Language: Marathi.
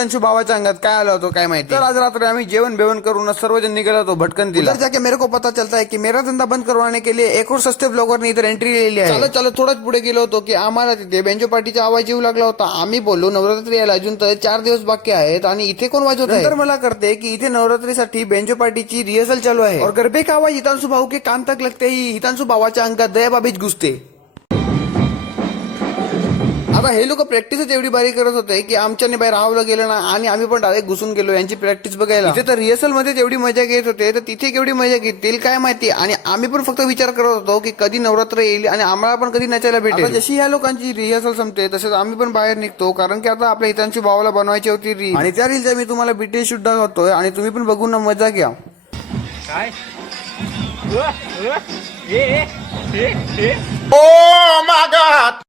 हितांशु भावाच्या अंगात काय आलं होतं काय माहिती। तर आज रात्री आम्ही जेवण बेवण करून सर्वजन निघालो होतो भटकन तिला। जाके मेरे को पता चलता है कि मेरा धंदा बंद करवाने के लिए एक और सस्ते ब्लॉगर ने इधर एंट्री ले लिया है। चालत चालत थोडाच पुढे गेलो होतो की आम्हाला तिथे बेंजो पार्टीचा आवाज येऊ लागला होता। आम्ही बोललो नवरात्री यायला अजून तर 4 दिवस बाकी आहेत आणि इथे कोण वाजवत आहे। तर मला करते की इथे नवरात्रीसाठी बेंजो पार्टीची रिहर्सल चालू आहे और गरबे का आवाज हितांशु भाऊ के कान तक लगते ही हितांशु भावाच्या अंगात दयाबाबीच घुसते। आता हे लोक प्रॅक्टिसच एवढी बारी करत होते की आमच्याने बाहेर राहावलं गेलं ना आणि आम्ही पण डायरेक्ट घुसून गेलो यांची प्रॅक्टिस बघायला। इथे तर रिहर्सल मध्ये जेवढी मजा घेत होते तर तिथे केवढी मजा घेतील काय माहिती। आणि आम्ही पण फक्त विचार करत होतो की कधी नवरात्र येईल आणि आम्हाला पण कधी नचायला भेटेल। जशी ह्या लोकांची रिहर्सल संपते तसेच आम्ही पण बाहेर निघतो कारण की आता आपल्या हितांशु भावाला बनवायची होती रील आणि त्या रीलचा मी तुम्हाला बीटीएस शूट दाखवतोय आणि तुम्ही पण बघून मजा घ्या। काय Oh my God!